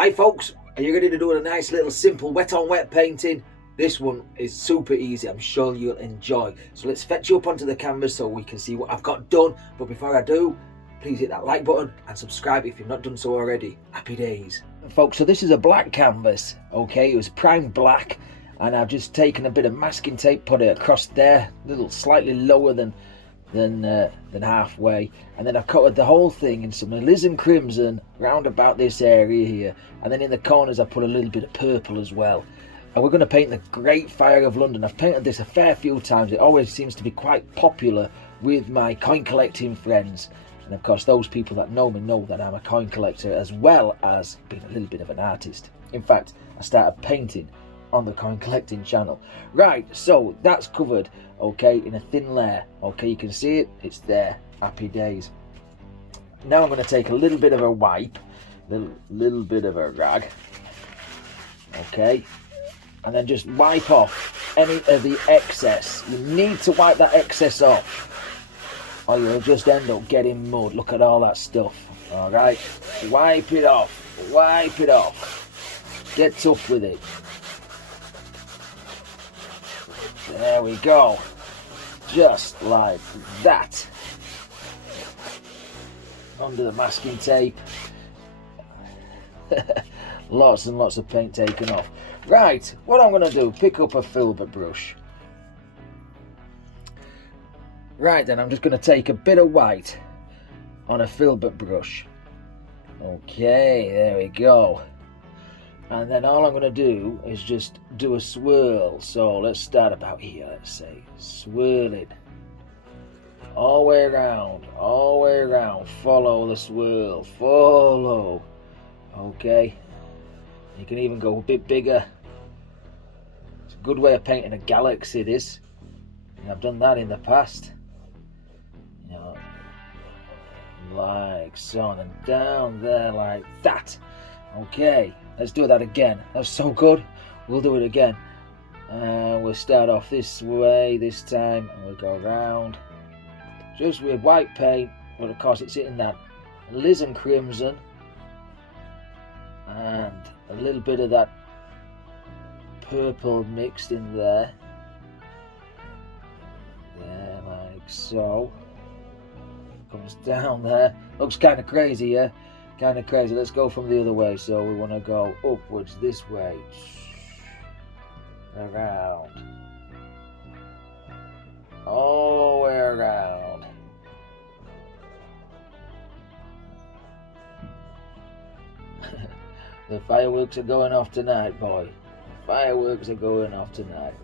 Hi folks, are you ready to do a nice little simple wet on wet painting? This one is super easy, I'm sure you'll enjoy. So let's fetch you up onto the canvas so we can see what I've got done. But before I do, please hit that like button and subscribe if you've not done so already. Happy days. Folks, so this is a black canvas, okay? It was primed black and I've just taken a bit of masking tape, put it across there, a little slightly lower than halfway, and then I've coated the whole thing in some alizarin crimson round about this area here, and then in the corners I put a little bit of purple as well. And we're going to paint the Great Fire of London. I've painted this a fair few times. It always seems to be quite popular with my coin collecting friends, and of course those people that know me know that I'm a coin collector as well as being a little bit of an artist. In fact, I started painting on the coin collecting channel. Right, so that's covered, okay, in a thin layer. Okay, you can see it, it's there. Happy days. Now I'm going to take a little bit of a wipe, little bit of a rag, okay, and then just wipe off any of the excess. You need to wipe that excess off or you'll just end up getting mud. Look at all that stuff. All right, wipe it off, get tough with it. There we go, just like that. Under the masking tape. Lots and lots of paint taken off. Right, what I'm going to do, pick up a filbert brush. Right then, I'm just going to take a bit of white on a filbert brush. Okay, there we go. And then all I'm going to do is just do a swirl. So let's start about here, let's say. Swirl it. All the way around, follow the swirl, follow. Okay. You can even go a bit bigger. It's a good way of painting a galaxy, this. And I've done that in the past. You know, like so, and then down there like that. Okay. Let's do that again. That's so good. We'll do it again. We'll start off this way this time, and we'll go round. Just with white paint, but of course it's in that alizarin crimson, and a little bit of that purple mixed in there. There, like so. Comes down there. Looks kind of crazy, yeah? Kind of crazy. Let's go from the other way. So we want to go upwards this way, around, all the way around. The fireworks are going off tonight, boy. The fireworks are going off tonight.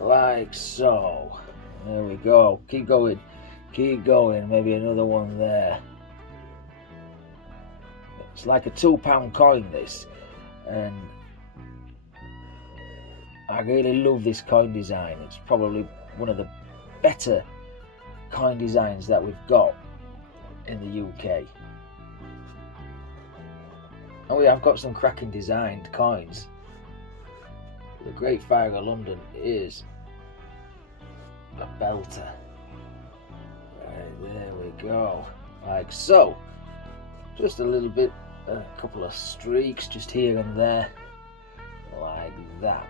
Like so. There we go. Keep going. Keep going. Maybe another one there. It's like a £2 coin, this, and I really love this coin design. It's probably one of the better coin designs that we've got in the UK. Oh yeah, I've got some cracking designed coins. The Great Fire of London is a belter. Right, there we go, like so. Just a little bit, a couple of streaks just here and there, like that.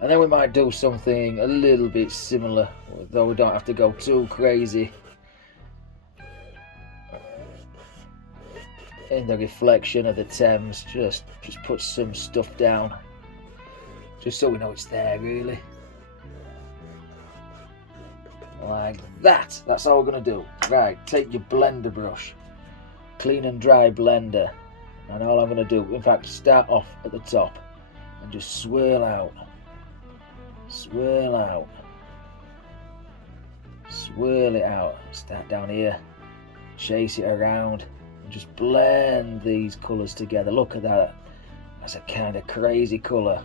And then we might do something a little bit similar, though we don't have to go too crazy. In the reflection of the Thames, just put some stuff down, just so we know it's there, really. Like that. That's all we're going to do. Right, take your blender brush. Clean and dry blender, and all I'm going to do, in fact, start off at the top and just swirl out, swirl it out, start down here, chase it around, and just blend these colours together. Look at that, that's a kind of crazy colour,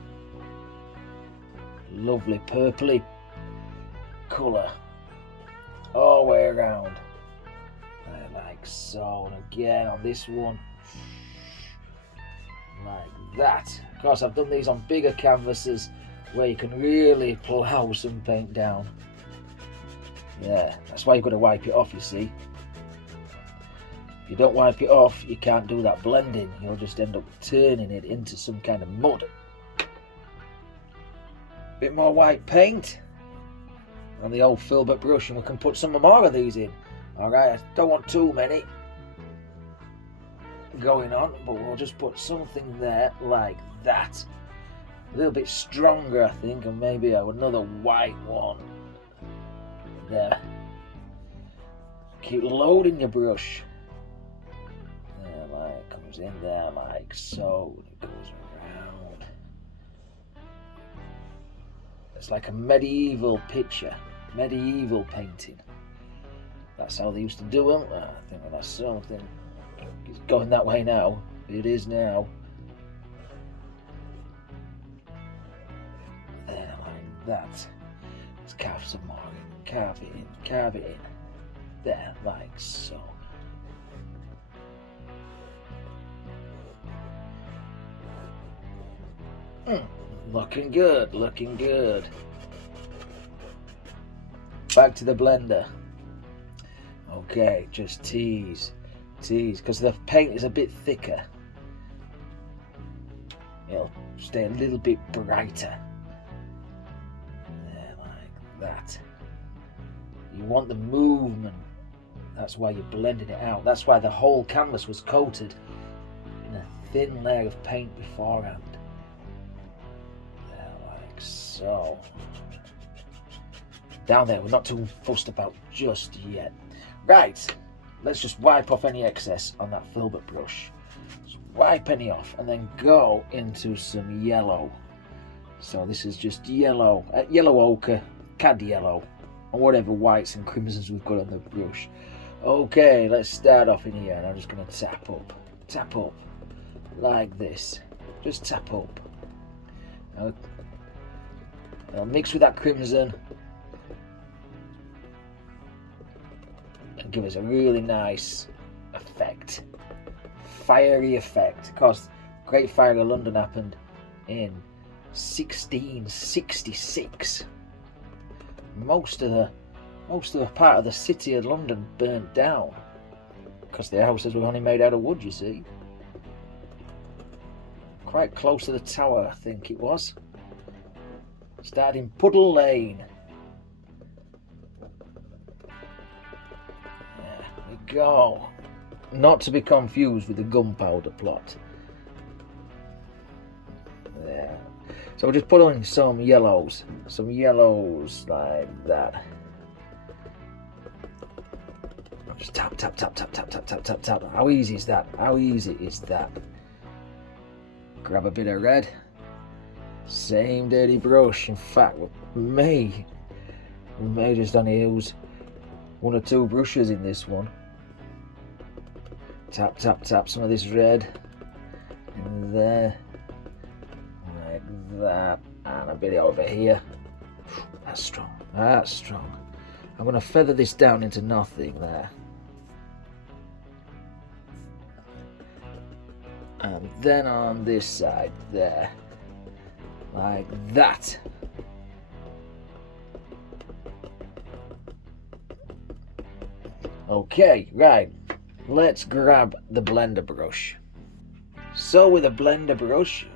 lovely purpley colour all the way around. Like so, and again on this one, like that. Of course, I've done these on bigger canvases where you can really plough some paint down. Yeah, that's why you've got to wipe it off, you see. If you don't wipe it off, you can't do that blending. You'll just end up turning it into some kind of mud. Bit more white paint on the old filbert brush, and we can put some more of these in. Alright, I don't want too many going on, but we'll just put something there like that. A little bit stronger, I think, and maybe another white one there. Keep loading your brush. There, like, comes in there like so. It goes around. It's like a medieval picture, medieval painting. That's how they used to do them. I think that's something. It's going that way now. It is now. There, like that. Let's carve some more in. Carve it in. Carve it in. There, like so. Looking good, looking good. Back to the blender. Okay, just tease, because the paint is a bit thicker. It'll stay a little bit brighter. There, like that. You want the movement. That's why you're blending it out. That's why the whole canvas was coated in a thin layer of paint beforehand. There, like so. Down there, we're not too fussed about just yet. Right, let's just wipe off any excess on that filbert brush. Just wipe any off and then go into some yellow. So this is just yellow, yellow ochre, cad yellow, or whatever whites and crimsons we've got on the brush. Okay, let's start off in here, and I'm just going to tap up, like this. Just tap up. I'll mix with that crimson and give us a really nice effect, fiery effect. Of course, Great Fire of London happened in 1666. Most of the part of the city of London burnt down because the houses were only made out of wood, you see. Quite close to the tower, I think it was. Starting Puddle Lane. There we go. Not to be confused with the gunpowder plot. There. So we'll just put on some yellows like that. Just tap. How easy is that? How easy is that? Grab a bit of red. Same dirty brush. In fact, we may just only use one or two brushes in this one. Tap some of this red in there, like that, and a bit over here. That's strong. I'm going to feather this down into nothing there. And then on this side there, like that. Okay, right. Let's grab the blender brush. So with a blender brush,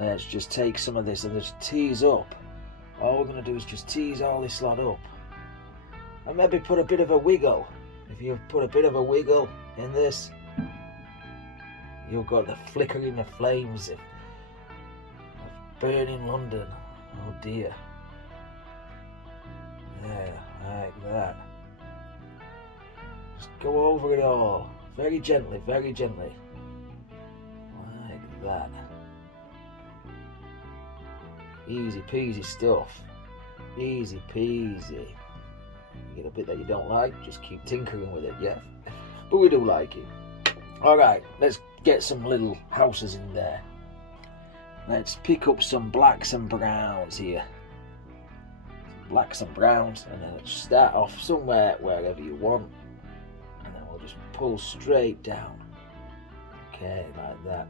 let's just take some of this and just tease up. All we're going to do is just tease all this lot up. And maybe put a bit of a wiggle. If you put a bit of a wiggle in this, you've got the flickering of flames of burning London. Oh dear. There, like that. Just go over it all. Very gently. Like that. Easy peasy stuff. Easy peasy. You get a bit that you don't like, just keep tinkering with it, yeah? But we do like it. Alright, let's get some little houses in there. Let's pick up some blacks and browns here. Blacks and browns, and then let's start off somewhere, wherever you want. And then we'll just pull straight down. Okay, like that.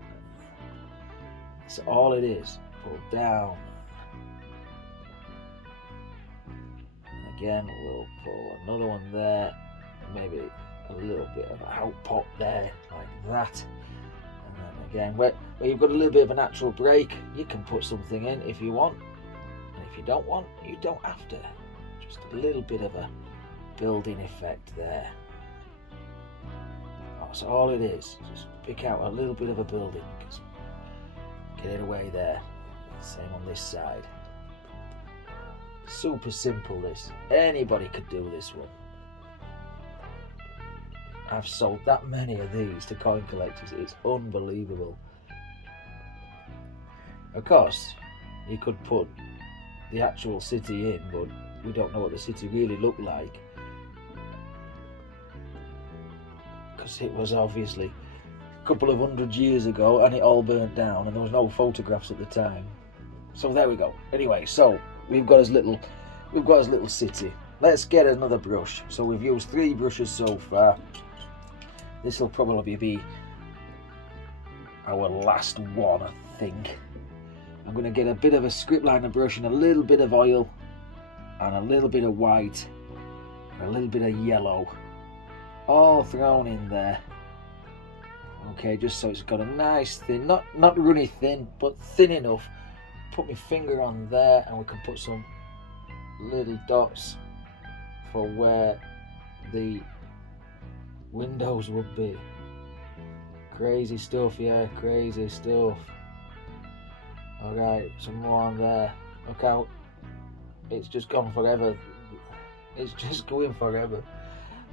That's all it is. Pull down. And again, we'll pull another one there. Maybe a little bit of an outpop there, like that. And then again, where you've got a little bit of a natural break, you can put something in if you want. And if you don't want, you don't have to. Just a little bit of a building effect there. That's all it is. Just pick out a little bit of a building. Get it away there. Same on this side. Super simple this. Anybody could do this one. I've sold that many of these to coin collectors. It's unbelievable. Of course, you could put the actual city in, but we don't know what the city really looked like. Because it was obviously a couple of 100 years ago and it all burnt down and there was no photographs at the time. So there we go. Anyway, so we've got his little city. Let's get another brush. So we've used 3 brushes so far. This will probably be our last one, I think. I'm going to get a bit of a script liner brush and a little bit of oil and a little bit of white and a little bit of yellow, all thrown in there. Okay, just so it's got a nice thin, not runny thin, but thin enough. Put my finger on there and we can put some little dots for where the windows would be. Crazy stuff, yeah, crazy stuff. Alright, some more on there. Look out. It's just gone forever. It's just going forever.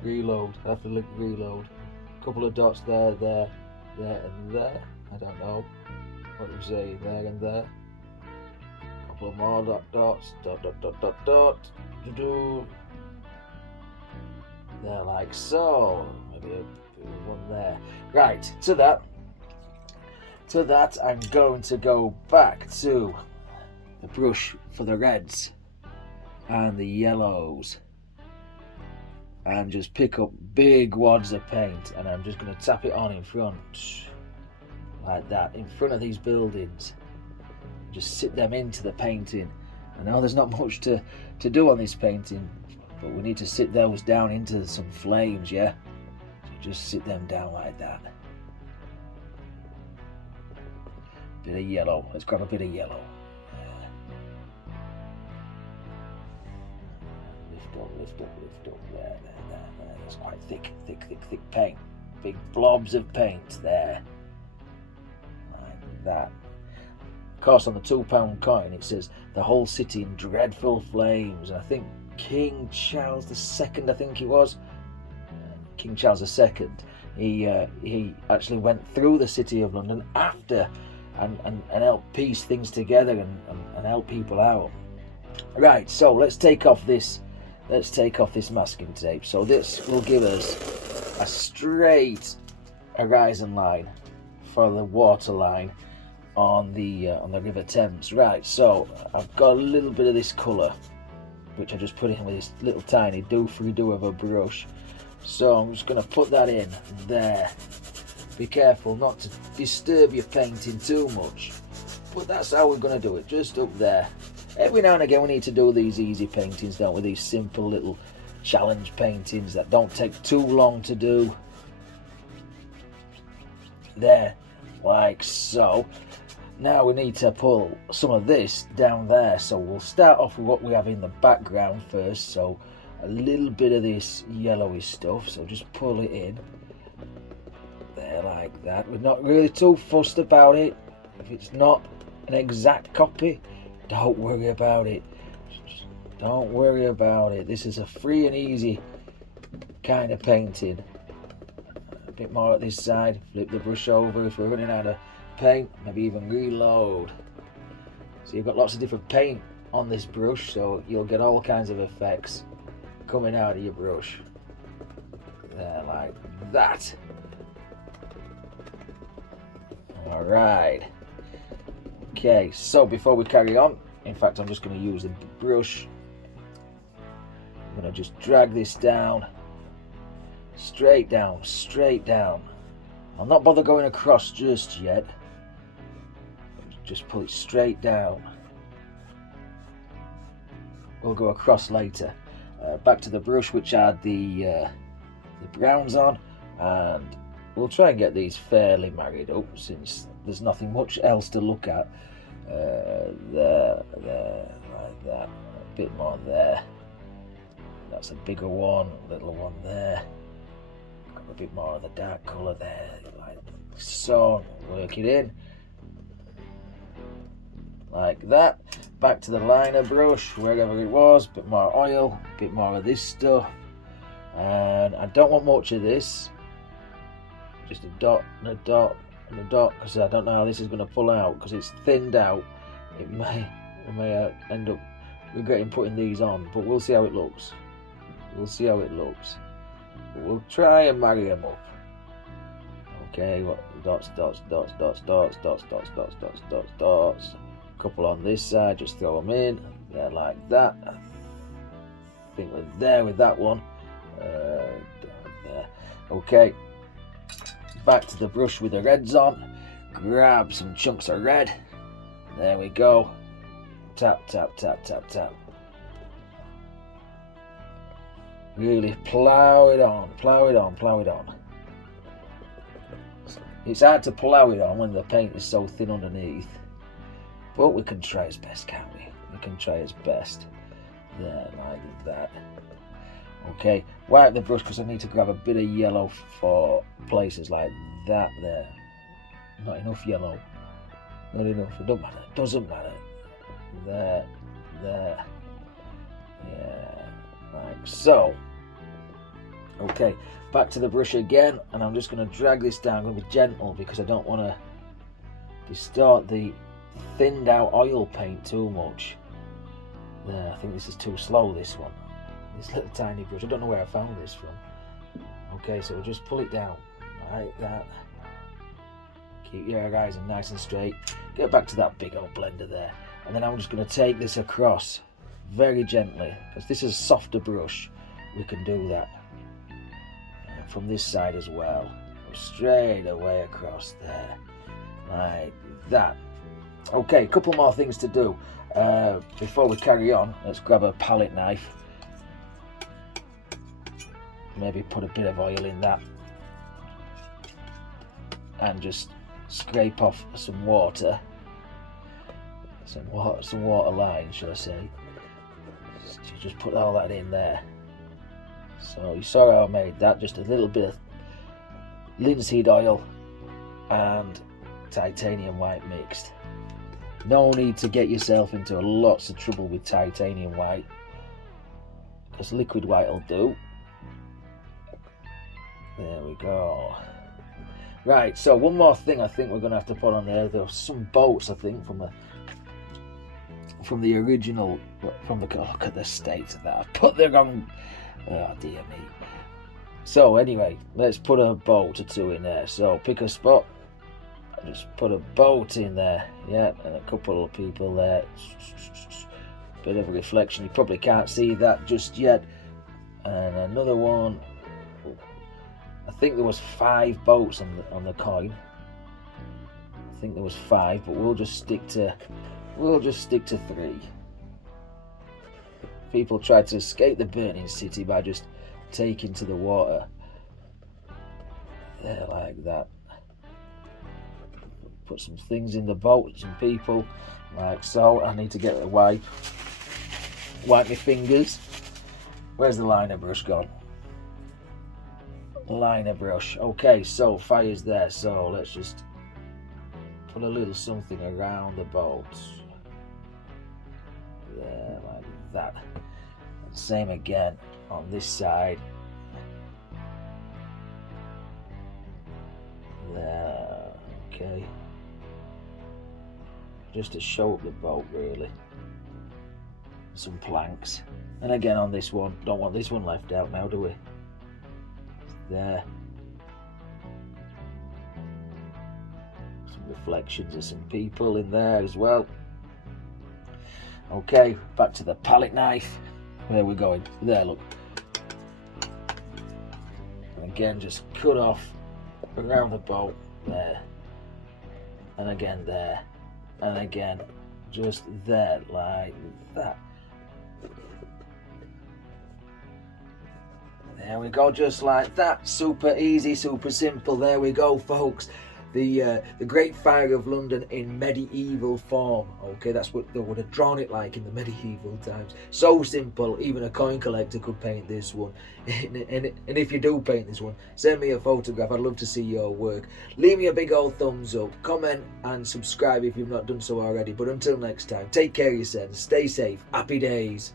Reload. I have to reload. Couple of dots there, there, and there. I don't know what you say, there and there. Couple of more dots. Dot. Do. There, like so. Maybe one there. Right, to that I'm going to go back to the brush for the reds and the yellows and just pick up big wads of paint, and I'm just going to tap it on in front like that, in front of these buildings. Just sit them into the painting. I know there's not much to do on this painting, but we need to sit those down into some flames, yeah? So just sit them down like that. Bit of yellow. Let's grab a bit of yellow. Lift up. There. That's quite thick paint. Big blobs of paint there. Like that. Of course, on the £2 coin it says the whole city in dreadful flames. And I think King Charles II, I think he was. King Charles II. He actually went through the city of London after and help piece things together and help people out. Right, so let's take off this masking tape. So this will give us a straight horizon line for the water line on the River Thames. Right, so I've got a little bit of this colour, which I just put in with this little tiny do of a brush. So I'm just going to put that in there. Be careful not to disturb your painting too much, but that's how we're going to do it, just up there. Every now and again we need to do these easy paintings, don't we? These simple little challenge paintings that don't take too long to do. There, like so. Now we need to pull some of this down there, so we'll start off with what we have in the background first. So a little bit of this yellowy stuff, so just pull it in there like that. We're not really too fussed about it. If it's not an exact copy, don't worry about it. Don't worry about it. This is a free and easy kind of painting. A bit more at this side. Flip the brush over if we're running out of paint. Maybe even reload. So you've got lots of different paint on this brush, so you'll get all kinds of effects coming out of your brush. There, like that. Alright. Okay, so before we carry on, in fact I'm just going to use the brush. I'm going to just drag this down. Straight down. I'll not bother going across just yet. Just pull it straight down. We'll go across later. Back to the brush, which had the the browns on, and we'll try and get these fairly married up since there's nothing much else to look at. There, like that. A bit more there. That's a bigger one, little one there. Got a bit more of the dark colour there, like so. Work it in. Like that. Back to the liner brush, wherever it was, bit more oil, bit more of this stuff. And I don't want much of this. Just a dot and a dot and a dot, because I don't know how this is going to pull out, because it's thinned out. I may end up regretting putting these on, but we'll see how it looks. We'll see how it looks. But we'll try and marry them up. Okay, what dots, dots, dots, dots, dots, dots, dots, dots, dots, dots, dots. A couple on this side, just throw them in. Yeah, like that. I think we're there with that one. There. Okay. Back to the brush with the reds on. Grab some chunks of red. There we go. Tap, tap, tap, tap, tap. Really plough it on, plough it on, plough it on. It's hard to plough it on when the paint is so thin underneath, but we can try as best, can't we? We can try as best. There, like that. Okay, wipe the brush because I need to grab a bit of yellow for places like that there. Not enough yellow. Not enough. It don't matter. Doesn't matter. There. There. Yeah. Like so. Okay, back to the brush again, and I'm just going to drag this down. I'm going to be gentle because I don't want to distort the thinned out oil paint too much. There, I think this is too slow, this one. This little tiny brush. I don't know where I found this from. Okay, so we'll just pull it down like that. Keep your horizon nice and straight. Get back to that big old blender there. And then I'm just going to take this across very gently, because this is a softer brush. We can do that. And from this side as well. Straight away across there. Like that. Okay, a couple more things to do. Before we carry on, let's grab a palette knife. Maybe put a bit of oil in that. And just scrape off some water. Some water lines, shall I say. Just put all that in there. So you saw how I made that. Just a little bit of linseed oil and titanium white mixed. No need to get yourself into lots of trouble with titanium white, because liquid white will do. There we go. Right, so one more thing I think we're going to have to put on there. There are some bolts, I think, from the original, from the, look at the state of that. I put the wrong, oh dear me. So anyway, let's put a bolt or two in there. So pick a spot, just put a bolt in there, yeah, and a couple of people there. Bit of a reflection, you probably can't see that just yet. And another one. I think there was 5 bolts on the coin. I think there was 5, but we'll just stick to 3. People tried to escape the burning city by just taking to the water. There, like that. Put some things in the boat, some people, like so. I need to get a wipe my fingers. Where's the liner brush gone? Liner brush. Okay, so fire's there, so let's just put a little something around the bolt. There, like that. And same again on this side. There, okay. Just to show up the boat, really. Some planks. And again on this one, don't want this one left out now, do we? There. Some reflections of some people in there as well. Okay, back to the palette knife. Where we're going. There, look. And again, just cut off around the boat. There. And again there. And again, just there, like that. There we go, just like that. Super easy, super simple. There we go, folks. The Great Fire of London in medieval form. Okay, that's what they would have drawn it like in the medieval times. So simple, even a coin collector could paint this one. And if you do paint this one, send me a photograph. I'd love to see your work. Leave me a big old thumbs up, comment and subscribe if you've not done so already. But until next time, take care of yourselves, stay safe, happy days.